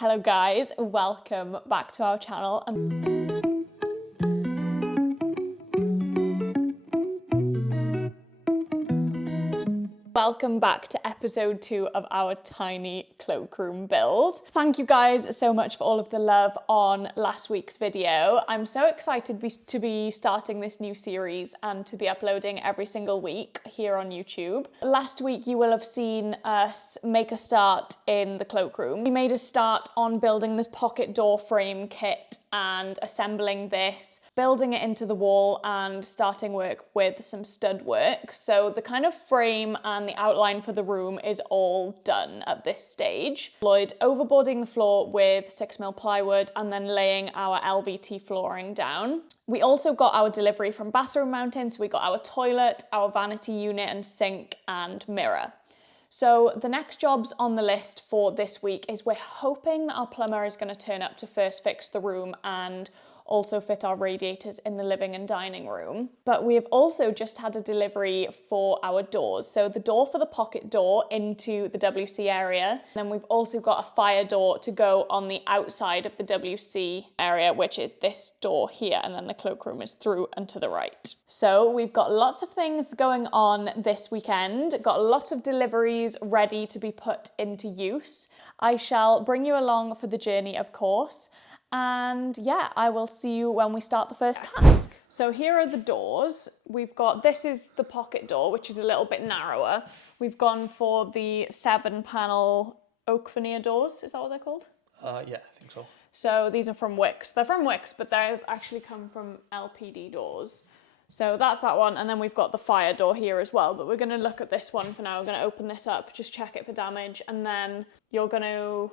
Hello guys, welcome back to our channel. Welcome back to episode 2 of our tiny cloakroom build. Thank you guys so much for all of the love on last week's video. I'm so excited to be starting this new series and to be uploading every single week here on YouTube. Last week you will have seen us make a start in the cloakroom. We made a start on building this pocket door frame kit and assembling this, building it into the wall and starting work with some stud work. So the kind of frame and the outline for the room is all done at this stage. Lloyd overboarding the floor with 6mm plywood and then laying our LVT flooring down. We also got our delivery from Bathroom Mountain, so we got our toilet, our vanity unit and sink and mirror. So the next jobs on the list for this week is we're hoping that our plumber is going to turn up to first fix the room and also fit our radiators in the living and dining room. But we have also just had a delivery for our doors. So the door for the pocket door into the WC area. Then we've also got a fire door to go on the outside of the WC area, which is this door here. And then the cloakroom is through and to the right. So we've got lots of things going on this weekend. Got lots of deliveries ready to be put into use. I shall bring you along for the journey, of course. And yeah, I will see you when we start the first task. So here are the doors. We've got, this is the pocket door, which is a little bit narrower. We've gone for the 7-panel oak veneer doors. Is that what they're called? Yeah, I think so. So these are from Wix. They're from Wix, but they've actually come from LPD doors. So that's that one. And then we've got the fire door here as well, but we're gonna look at this one for now. We're gonna open this up, just check it for damage. And then you're gonna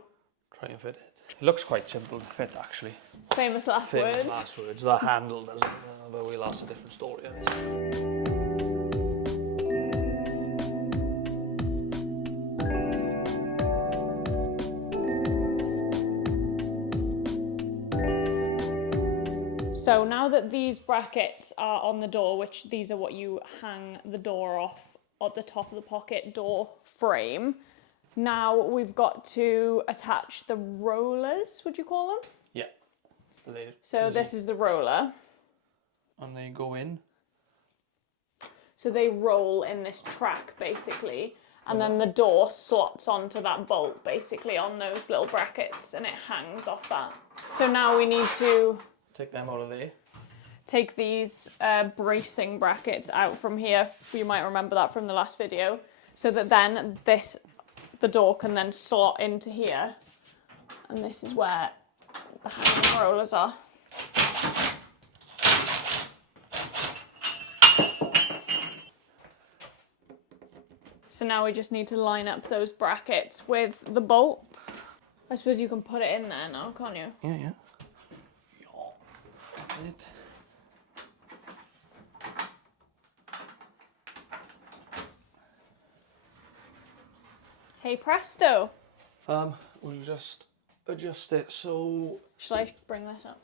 try and fit it. It looks quite simple to fit, actually. Famous last words. Last words. That handle doesn't, but we'll ask a different story on this. So now that these brackets are on the door, which these are what you hang the door off at the top of the pocket door frame, now we've got to attach the rollers, would you call them? Yeah. So this is the roller. And they go in. So they roll in this track, basically. And then the door slots onto that bolt, basically, on those little brackets, and it hangs off that. So now we need to take them out of there. Take these bracing brackets out from here. You might remember that from the last video. So that then the door can then slot into here. And this is where the hanging rollers are. So now we just need to line up those brackets with the bolts. I suppose you can put it in there now, can't you? Yeah. Hey presto. We'll just adjust it so... Shall I bring this up?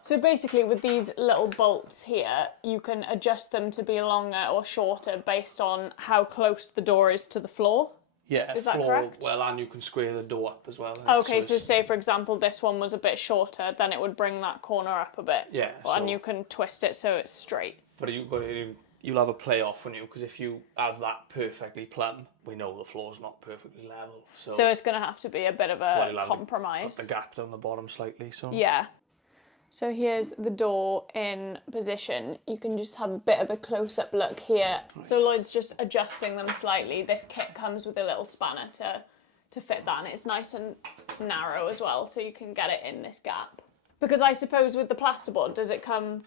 So basically with these little bolts here, you can adjust them to be longer or shorter based on how close the door is to the floor. Yeah, is that correct? Well, and you can square the door up as well. Okay, so say for example this one was a bit shorter, then it would bring that corner up a bit. Yeah. And you can twist it so it's straight. But you'll have a play off, won't you? Because if you have that perfectly plumb, we know the floor's not perfectly level. So it's going to have to be a bit of a compromise. Put the gap down the bottom slightly. So yeah. So here's the door in position. You can just have a bit of a close-up look here. Right. So Lloyd's just adjusting them slightly. This kit comes with a little spanner to fit that, and it's nice and narrow as well, so you can get it in this gap. Because I suppose with the plasterboard, does it come...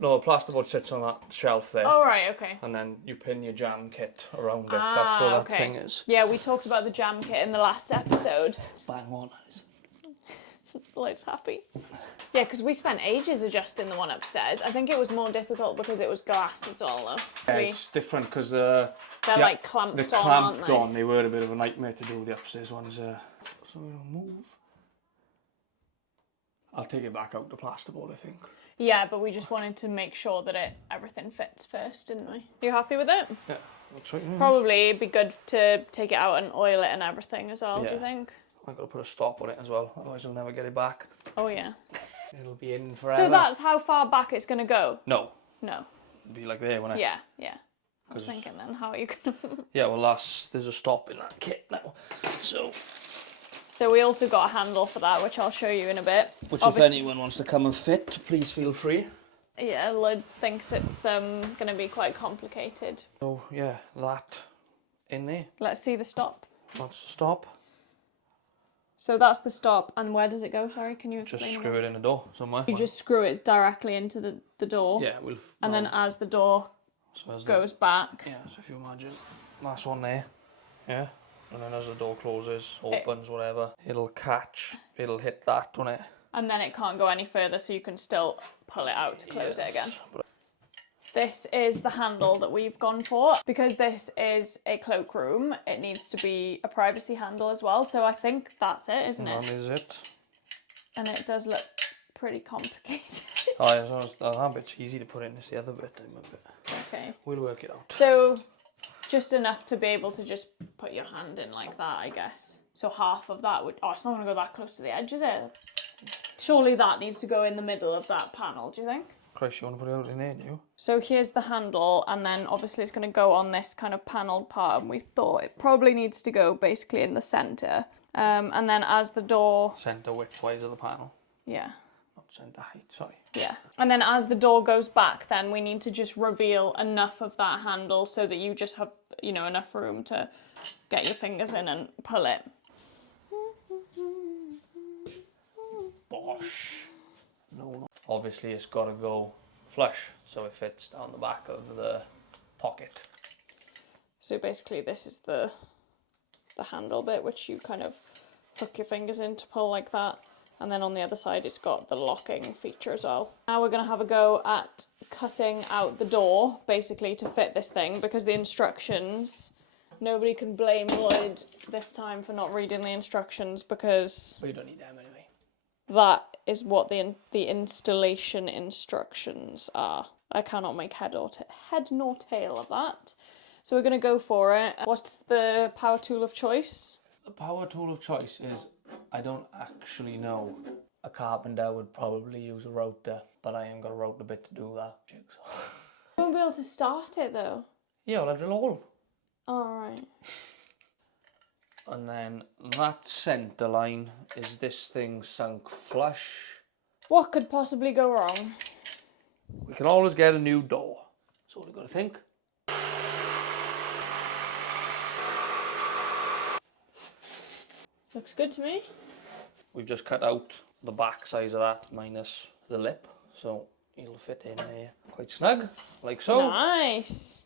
No, the plasterboard sits on that shelf there. Oh, right, okay. And then you pin your jam kit around it. That's what that thing is. Yeah, we talked about the jam kit in the last episode. Bang on. Lloyd's happy. Yeah, because we spent ages adjusting the one upstairs. I think it was more difficult because it was glass as well, though. Yeah, it's different because they're like clamped on, aren't they? They were a bit of a nightmare to do, the upstairs ones. So we'll move. I'll take it back out the plasterboard, I think. Yeah, but we just wanted to make sure that everything fits first, didn't we? You happy with it? Yeah, that's right. Yeah. Probably it'd be good to take it out and oil it and everything as well, do you think? I've got to put a stop on it as well, otherwise I'll never get it back. Oh yeah. It'll be in forever. So that's how far back it's going to go? No. No. It'll be like there, won't it? Yeah, yeah. I was thinking then, how are you going to... Yeah, well there's a stop in that kit now. So we also got a handle for that, which I'll show you in a bit. Which if anyone wants to come and fit, please feel free. Yeah, Lloyd thinks it's going to be quite complicated. So yeah, that in there. Let's see the stop. That's the stop. So that's the stop, and where does it go? Sorry, can you explain? Just screw it in the door somewhere. You just screw it directly into the door. Yeah, and then as the door goes back. Yeah, so if you imagine, that's on there. Yeah. And then as the door closes, opens, whatever, it'll hit that, won't it? And then it can't go any further, so you can still pull it out to close it again. This is the handle that we've gone for. Because this is a cloakroom, it needs to be a privacy handle as well. So I think that's it, isn't it? That is it. And it does look pretty complicated. That bit's easy to put in. It's the other bit. Okay. We'll work it out. So just enough to be able to just put your hand in like that, I guess. So half of that would... Oh, it's not going to go that close to the edge, is it? Surely that needs to go in the middle of that panel, do you think? Christ, you want to put it out in there, do you? So here's the handle, and then obviously it's going to go on this kind of panelled part, and we thought it probably needs to go basically in the centre. And then as the door... Centre width-wise of the panel. Yeah. Not centre height, sorry. Yeah. And then as the door goes back, then we need to just reveal enough of that handle so that you just have, you know, enough room to get your fingers in and pull it. Bosh. No. Obviously it's got to go flush, so it fits down the back of the pocket. So basically this is the handle bit, which you kind of hook your fingers in to pull like that. And then on the other side it's got the locking feature as well. Now we're going to have a go at cutting out the door, basically, to fit this thing, because the instructions... Nobody can blame Lloyd this time for not reading the instructions, because... But you don't need them anyway. That is what the installation instructions are. I cannot make head nor tail of that. So we're going to go for it. What's the power tool of choice? The power tool of choice is, I don't actually know. A carpenter would probably use a router, but I ain't got a router bit to do that. I won't be able to start it though. Yeah, well, I drill a hole. Alright. And then that centre line is this thing sunk flush. What could possibly go wrong? We can always get a new door. That's all we've got to think. Looks good to me. We've just cut out the back size of that minus the lip, so it'll fit in there quite snug, like so. Nice.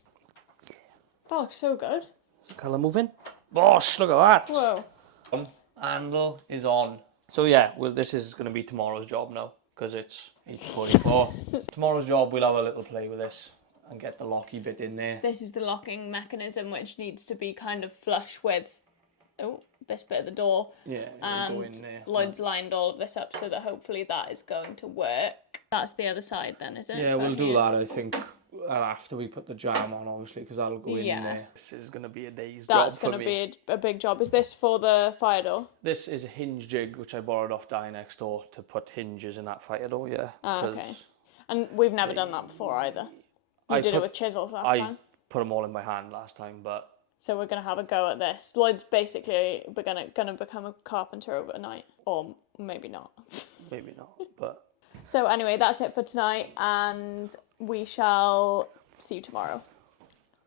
That looks so good. Is the colour moving? Bosh, look at that. Whoa. Handle is on. So yeah, well, this is going to be tomorrow's job now, because it's 8:44. Tomorrow's job, we'll have a little play with this and get the locky bit in there. This is the locking mechanism, which needs to be kind of flush with this bit of the door. Yeah, and go in there. Lloyd's lined all of this up so that hopefully that is going to work. That's the other side then, is it? Yeah, we'll do that, I think, after we put the jam on, obviously, because that'll go in there. This is going to be a day's job for me. That's going to be a big job. Is this for the fire door? This is a hinge jig, which I borrowed off Di next door to put hinges in that fire door, yeah. Ah, okay. And we've never done that before either. You did it with chisels last time. I put them all in my hand last time, but... So we're going to have a go at this. Lloyd's basically going to become a carpenter overnight. Or maybe not. Maybe not, but... So anyway, that's it for tonight, and we shall see you tomorrow.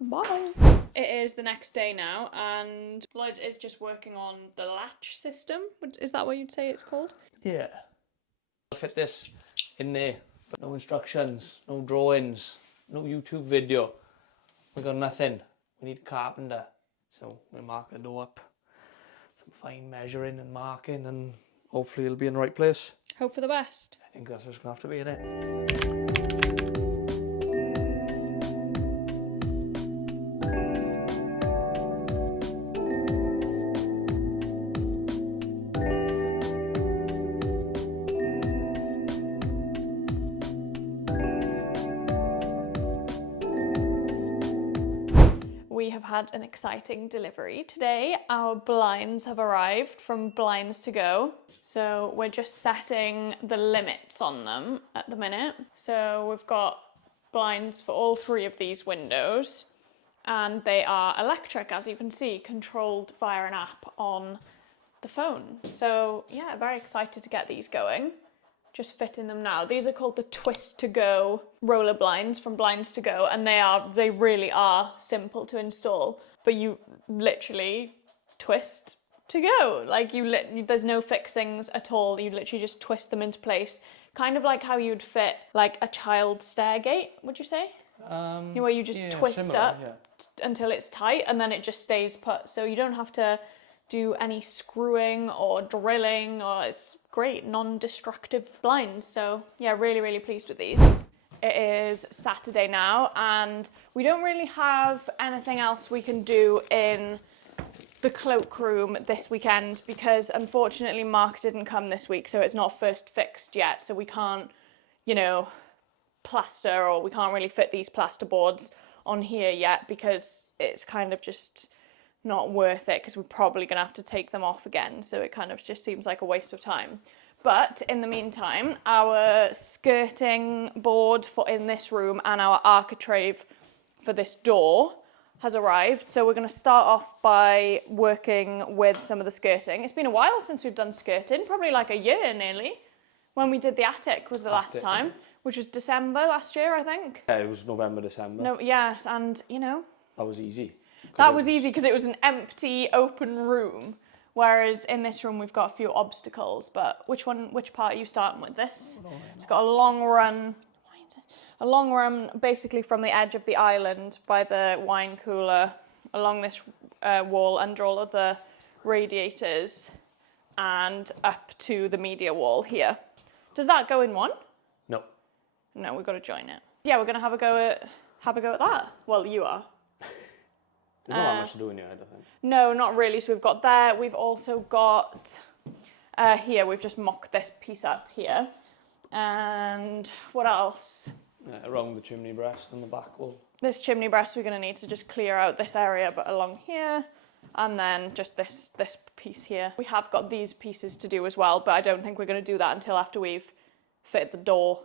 Bye. It is the next day now, and Lloyd is just working on the latch system. Is that what you'd say it's called? Yeah. I'll fit this in there, but no instructions, no drawings, no YouTube video. We got nothing. We need a carpenter. So we'll mark the door up. Some fine measuring and marking, and hopefully it'll be in the right place. Hope for the best. I think that's what's going to have to be in it. had an exciting delivery today. Our blinds have arrived from Blinds to Go. So we're just setting the limits on them at the minute. So we've got blinds for all 3 of these windows, and they are electric, as you can see, controlled via an app on the phone. So yeah, very excited to get these going. Just fitting them now. These are called the Twist to Go roller blinds from Blinds to Go, and they really are simple to install, but you literally twist to go. Like there's no fixings at all. You literally just twist them into place, kind of like how you'd fit like a child stair gate, would you say? Where you just twist similar, up until it's tight, and then it just stays put. So you don't have to do any screwing or drilling, or it's great non-destructive blinds. So yeah, really pleased with these. It is Saturday now, and we don't really have anything else we can do in the cloakroom this weekend because unfortunately Mark didn't come this week, so it's not first fixed yet, so we can't, you know, plaster, or we can't really fit these plasterboards on here yet because it's kind of just not worth it, because we're probably going to have to take them off again, so it kind of just seems like a waste of time. But in the meantime, our skirting board for in this room and our architrave for this door has arrived, so we're going to start off by working with some of the skirting. It's been a while since we've done skirting, probably like a year nearly. When we did the attic was the last time, which was December last year, I think. Yeah, it was November, December. No, yes, and you know, that was easy. That was easy because it was an empty, open room, whereas in this room we've got a few obstacles. But which part are you starting with? This? It's got a long run basically from the edge of the island by the wine cooler, along this wall under all of the radiators, and up to the media wall here. Does that go in one? No. No, we've got to join it. Yeah, we're going to have a go at that. Well, you are. There's not that much to do in your head, I think. No, not really. So we've got there. We've also got here. We've just mocked this piece up here. And what else? Around the chimney breast and the back wall. This chimney breast, we're going to need to just clear out this area, but along here. And then just this piece here. We have got these pieces to do as well, but I don't think we're going to do that until after we've fitted the door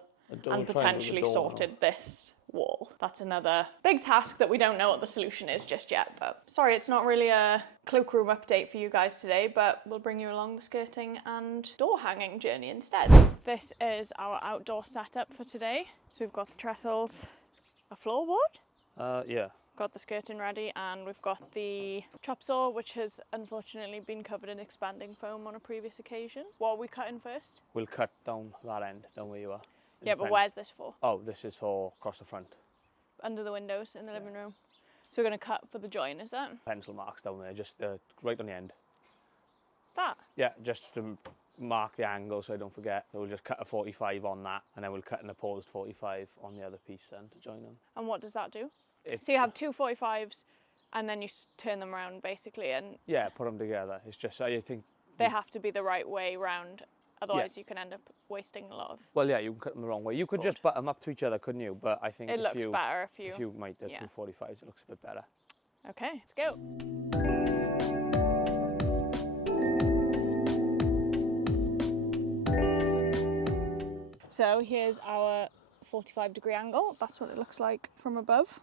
and potentially sorted this wall. That's another big task that we don't know what the solution is just yet, but sorry, it's not really a cloakroom update for you guys today, but we'll bring you along the skirting and door hanging journey instead. This is our outdoor setup for today. So we've got the trestles, a floorboard. Yeah. Got the skirting ready, and we've got the chopsaw, which has unfortunately been covered in expanding foam on a previous occasion. What are we cutting first? We'll cut down that end, down where you are. Yeah, but where's this for? Oh, this is for across the front. Under the windows in the living room. So we're going to cut for the join, is that? Pencil marks down there, just right on the end. That? Yeah, just to mark the angle so I don't forget. So we'll just cut a 45 on that, and then we'll cut an opposed 45 on the other piece then to join them. And what does that do? So you have two 45s, and then you turn them around basically, and yeah, put them together. It's just I think they have to be the right way round. Otherwise, you can end up wasting a lot of. Well, yeah, you can cut them the wrong way. You could just butt them up to each other, couldn't you? But I think it looks better if you. If you might do 245s, it looks a bit better. Okay, let's go. So here's our 45-degree angle. That's what it looks like from above.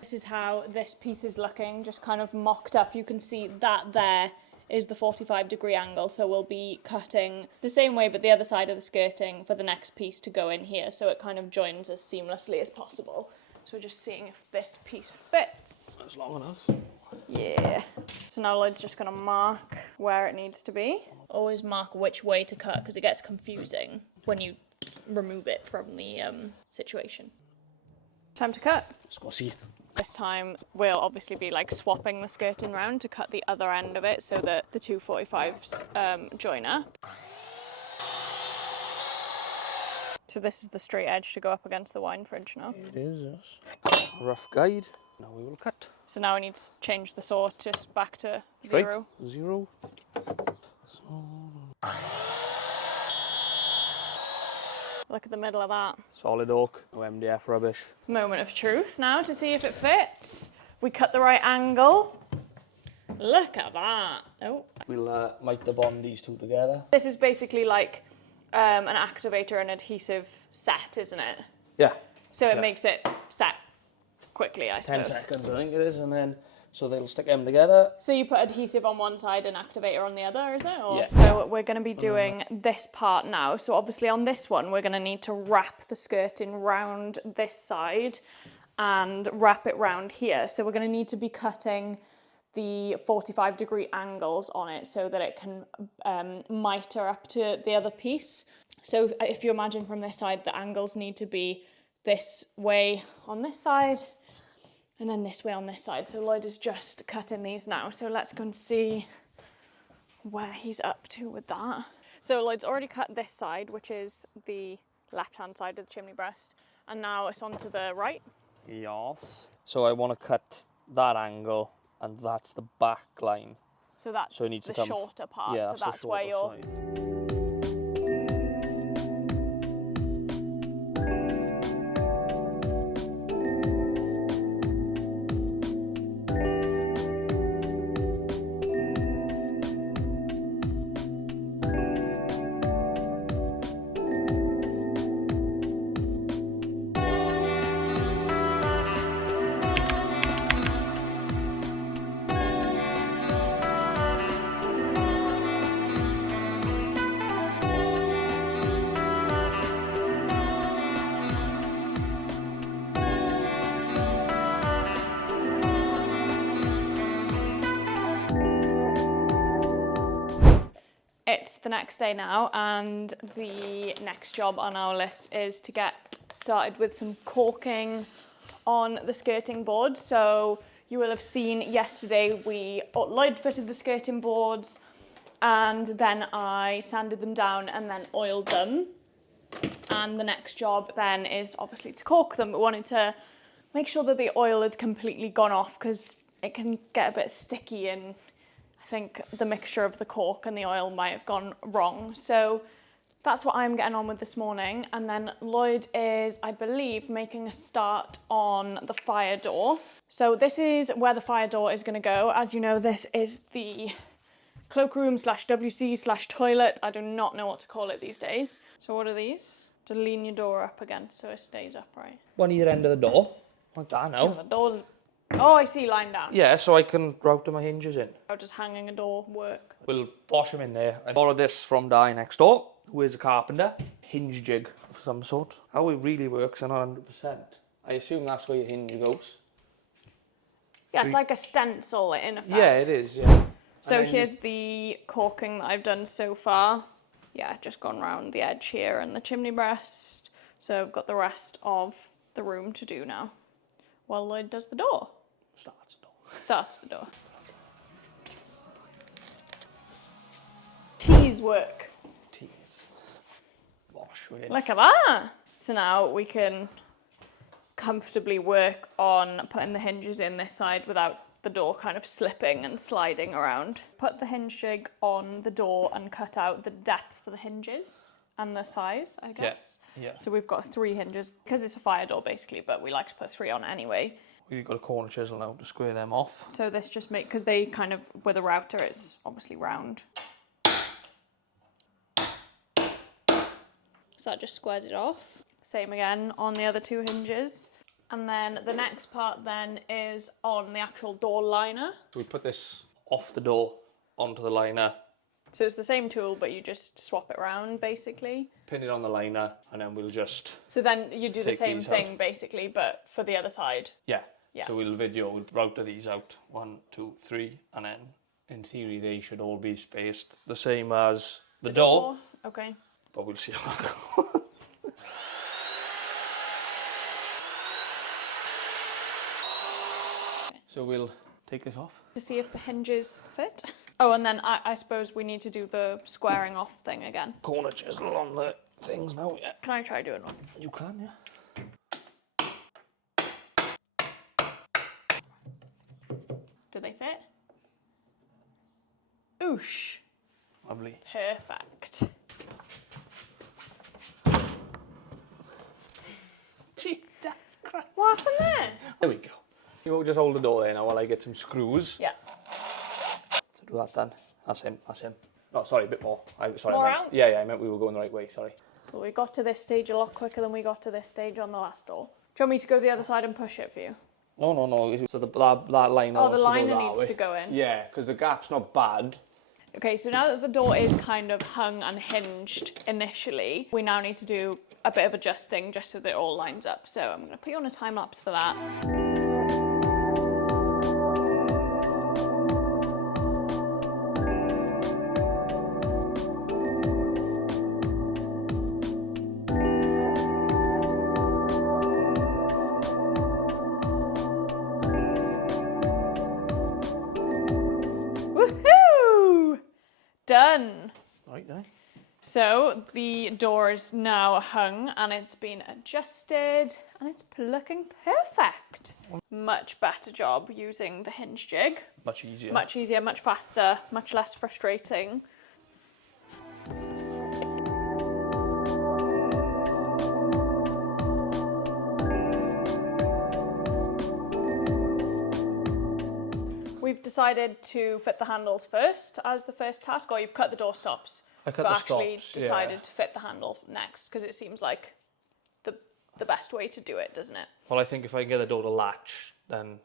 This is how this piece is looking, just kind of mocked up. You can see that there is the 45-degree angle, so we'll be cutting the same way but the other side of the skirting for the next piece to go in here, so it kind of joins as seamlessly as possible. So we're just seeing if this piece fits. That's long enough. Yeah. So now Lloyd's just going to mark where it needs to be. Always mark which way to cut because it gets confusing when you remove it from the situation. Time to cut. Let's go see. This time we'll obviously be like swapping the skirting round to cut the other end of it so that the 245s join up. So this is the straight edge to go up against the wine fridge now. It is, yes. Rough guide. Now we will cut. So now we need to change the saw just back to straight. Zero. Look at the middle of that. Solid oak, no MDF rubbish. Moment of truth now to see if it fits. we cut the right angle. Look at that. Oh. We'll might the bond these two together. This is basically like an activator and adhesive set, isn't it? Yeah. So it makes it set quickly, I 10 suppose. seconds, I think it is, and then so they'll stick them together. So you put adhesive on one side and activator on the other, is it? Or? Yeah. So we're going to be doing this part now. So obviously on this one, we're going to need to wrap the skirting round this side and wrap it round here. So we're going to need to be cutting the 45-degree angles on it so that it can miter up to the other piece. So if you imagine from this side, the angles need to be this way on this side and then this way on this side. So Lloyd is just cutting these now. So let's go and see where he's up to with that. So Lloyd's already cut this side, which is the left-hand side of the chimney breast. And now it's on to the right. Yes. So I want to cut that angle, and that's the back line. So that's So it needs the to come shorter part. Yeah, so that's where you're... side. It's the next day now, and the next job on our list is to get started with some caulking on the skirting board. So you will have seen yesterday Lloyd fitted the skirting boards, and then I sanded them down and then oiled them. And the next job then is obviously to caulk them, but wanted to make sure that the oil had completely gone off because it can get a bit sticky, and I think the mixture of the caulk and the oil might have gone wrong. So that's what I'm getting on with this morning. And then Lloyd is, I believe, making a start on the fire door. So this is where the fire door is going to go. As you know, this is the cloakroom / WC / toilet. I do not know what to call it these days. So what are these? To lean your door up against so it stays upright. One either end of the door, like that now. The door's... Oh, I see, lying down. Yeah, so I can route my hinges in. How does hanging a door work? We'll wash them in there. I borrowed this from Di next door, who is a carpenter. Hinge jig of some sort. How it really works, I'm not 100%. I assume that's where your hinge goes. Yeah, it's like a stencil in effect. Yeah, it is, yeah. So here's the caulking that I've done so far. Yeah, just gone round the edge here and the chimney breast. So I've got the rest of the room to do now. While Lloyd does the door. Starts the door. Tease work. Tease. Wash with it. Look at that. So now we can comfortably work on putting the hinges in this side without the door kind of slipping and sliding around. Put the hinge jig on the door and cut out the depth for the hinges and the size, I guess. Yeah. So we've got 3 hinges, because it's a fire door basically, but we like to put 3 on anyway. We've got a corner chisel now to square them off. So this just makes, because they kind of, with a router, it's obviously round. So that just squares it off. Same again on the other 2 hinges. And then the next part then is on the actual door liner. So we put this off the door onto the liner. So it's the same tool, but you just swap it around basically. Pin it on the liner, and then we'll just... So then you do the take same these thing out. basically, but for the other side. Yeah. Yeah. So we'll router these out. 1, 2, 3, and then in theory they should all be spaced the same as the door. Okay. But we'll see how that goes. So we'll take this off. To see if the hinges fit. Oh, and then I suppose we need to do the squaring off thing again. Corner chisel on the things now, yeah. Can I try doing one? You can, yeah. Do they fit? Oosh. Lovely. Perfect. Jesus Christ. What happened there? There we go. You just hold the door there now while I get some screws. Yeah. So do that then. That's him. That's him. No, sorry, a bit more. Sorry, More I meant, out? Yeah, I meant we were going the right way. Sorry. Well, we got to this stage a lot quicker than we got to this stage on the last door. Do you want me to go the other side and push it for you? No. So that liner. Oh, the wants to go liner that needs way. to go in. Yeah, because the gap's not bad. Okay, so now that the door is kind of hung and hinged initially, we now need to do a bit of adjusting just so that it all lines up. So I'm going to put you on a time lapse for that. Woohoo! Done. Right there. So the door is now hung and it's been adjusted and it's looking perfect. Much better job using the hinge jig. Much easier. Much easier, much faster, much less frustrating. We've decided to fit the handles first as the first task, or you've cut the door stops. I cut but the actually stops, decided yeah. to fit the handle next because it seems like the best way to do it, doesn't it? Well, I think if I get the door to latch, then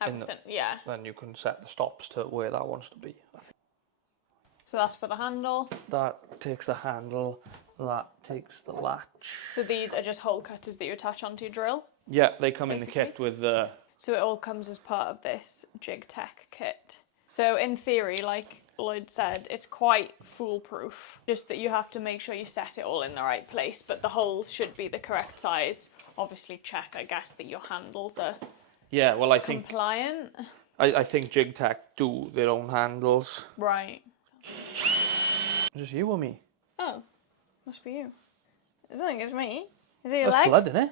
Everything, yeah. then you can set the stops to where that wants to be. I think So that's for the handle. that takes the handle. That takes the latch. So these are just hole cutters that you attach onto your drill. Yeah, they come in the Basically. kit with the. So it all comes as part of this Jig Tech kit. So in theory, like Lloyd said, it's quite foolproof. Just that you have to make sure you set it all in the right place, but the holes should be the correct size. Obviously check, I guess, that your handles are Yeah, well, I think compliant. I think Jig Tech do their own handles. Right. Just you or me? Oh, must be you. I don't think it's me. Is it your That's leg? blood, isn't it?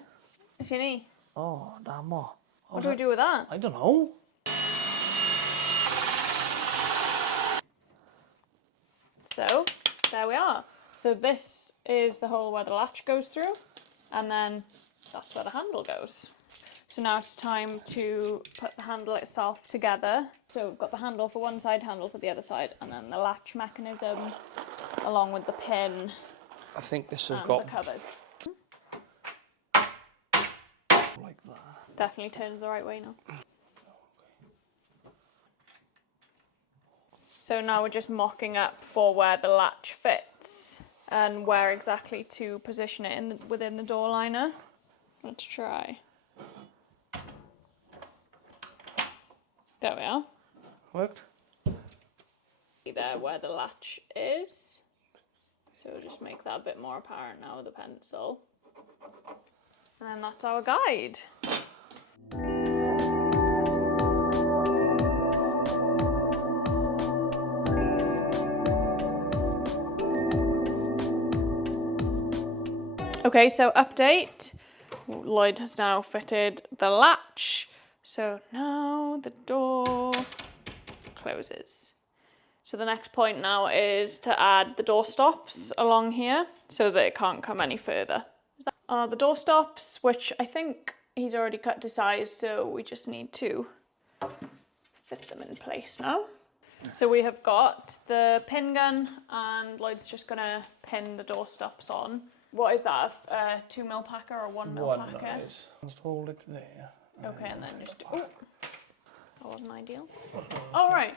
It's your knee. Oh, damn what? What do we do with that? I don't know. So, there we are. So this is the hole where the latch goes through, and then that's where the handle goes. So now it's time to put the handle itself together. So we've got the handle for one side, handle for the other side, and then the latch mechanism, along with the pin I think this has and got the covers. like that. Definitely turns the right way now. So now we're just mocking up for where the latch fits and where exactly to position it within the door liner. Let's try. There we are. Worked. There where the latch is. So we'll just make that a bit more apparent now with the pencil. And then that's our guide. Okay, so update. Lloyd has now fitted the latch. So now the door closes. So the next point now is to add the door stops along here so that it can't come any further. The door stops, which I think he's already cut to size, so we just need to fit them in place now. So we have got the pin gun and Lloyd's just gonna pin the door stops on. What is that, a 2mm packer or 1mm packer? Nice. Just hold it there. Okay, and then just do, oh, that wasn't ideal. All right.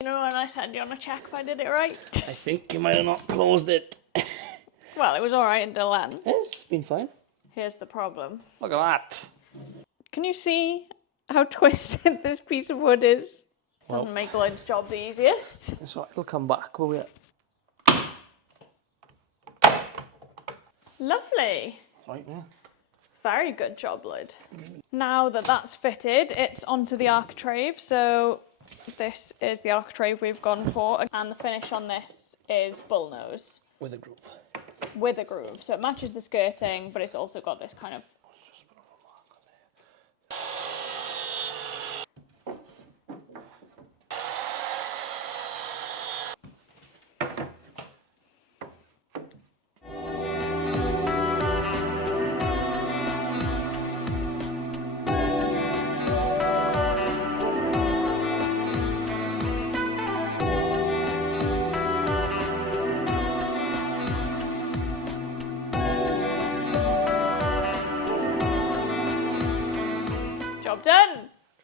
You know when I said you want to check if I did it right? I think you might have not closed it. Well, it was all right until then. It's been fine. Here's the problem. Look at that. Can you see how twisted this piece of wood is? Doesn't Well. make Lloyd's job the easiest. So it'll come back, will it? Lovely. Right, yeah. Very good job, Lloyd. Now that that's fitted, it's onto the architrave. So this is the architrave we've gone for. And the finish on this is bullnose. With a groove. With a groove. So it matches the skirting, but it's also got this kind of...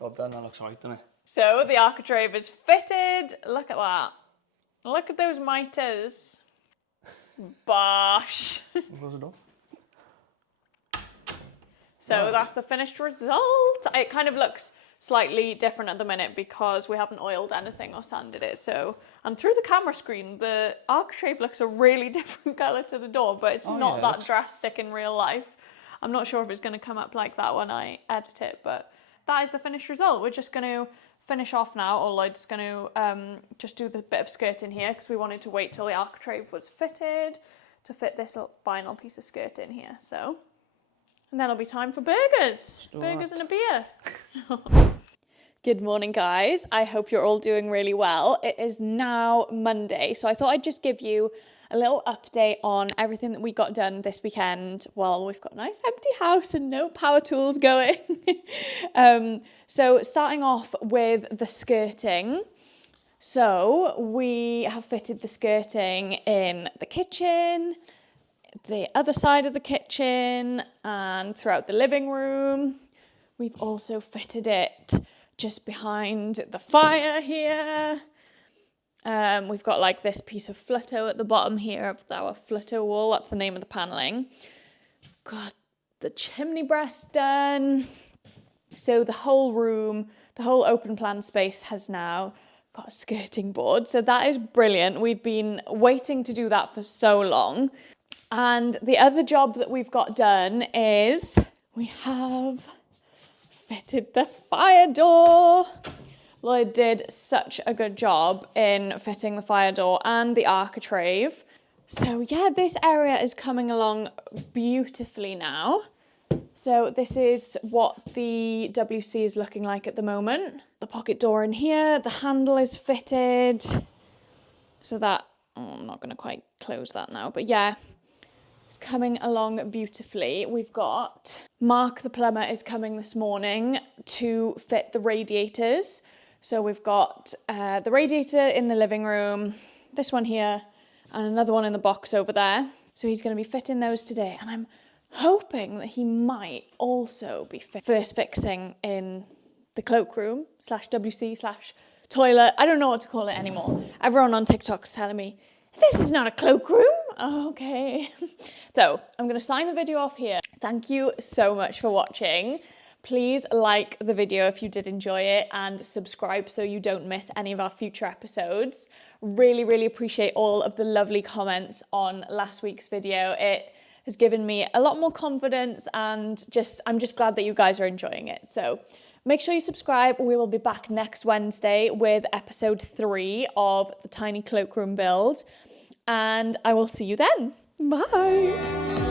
I've done, that looks right, doesn't it? So the architrave is fitted. Look at that. Look at those miters. Bosh. Close the door. So that's the finished result. It kind of looks slightly different at the minute because we haven't oiled anything or sanded it. So, and through the camera screen, the architrave looks a really different colour to the door, but it's not that drastic in real life. I'm not sure if it's going to come up like that when I edit it, but that is the finished result. We're just going to finish off now, or Lloyd's going to just do the bit of skirt in here because we wanted to wait till the architrave was fitted to fit this final piece of skirt in here. So, and then it'll be time for burgers. Burgers and a beer. Good morning, guys. I hope you're all doing really well. It is now Monday, so I thought I'd just give you a little update on everything that we got done this weekend. Well, we've got a nice empty house and no power tools going. So starting off with the skirting. So we have fitted the skirting in the kitchen, the other side of the kitchen, and throughout the living room. We've also fitted it just behind the fire here. We've got like this piece of flutto at the bottom here of our flutto wall. That's the name of the panelling. Got the chimney breast done. So the whole room, the whole open plan space has now got a skirting board. So that is brilliant. We've been waiting to do that for so long. And the other job that we've got done is we have fitted the fire door. Lloyd did such a good job in fitting the fire door and the architrave. So yeah, this area is coming along beautifully now. So this is what the WC is looking like at the moment. The pocket door in here, the handle is fitted. So that, I'm not going to quite close that now, but yeah, it's coming along beautifully. We've got Mark the plumber is coming this morning to fit the radiators. So we've got the radiator in the living room, this one here, and another one in the box over there. So he's going to be fitting those today. And I'm hoping that he might also be first fixing in the cloakroom / WC / toilet. I don't know what to call it anymore. Everyone on TikTok's telling me, this is not a cloakroom. Okay. So I'm going to sign the video off here. Thank you so much for watching. Please like the video if you did enjoy it and subscribe so you don't miss any of our future episodes. Really, really appreciate all of the lovely comments on last week's video. It has given me a lot more confidence and I'm just glad that you guys are enjoying it. So make sure you subscribe. We will be back next Wednesday with episode 3 of the tiny cloakroom build. And I will see you then. Bye.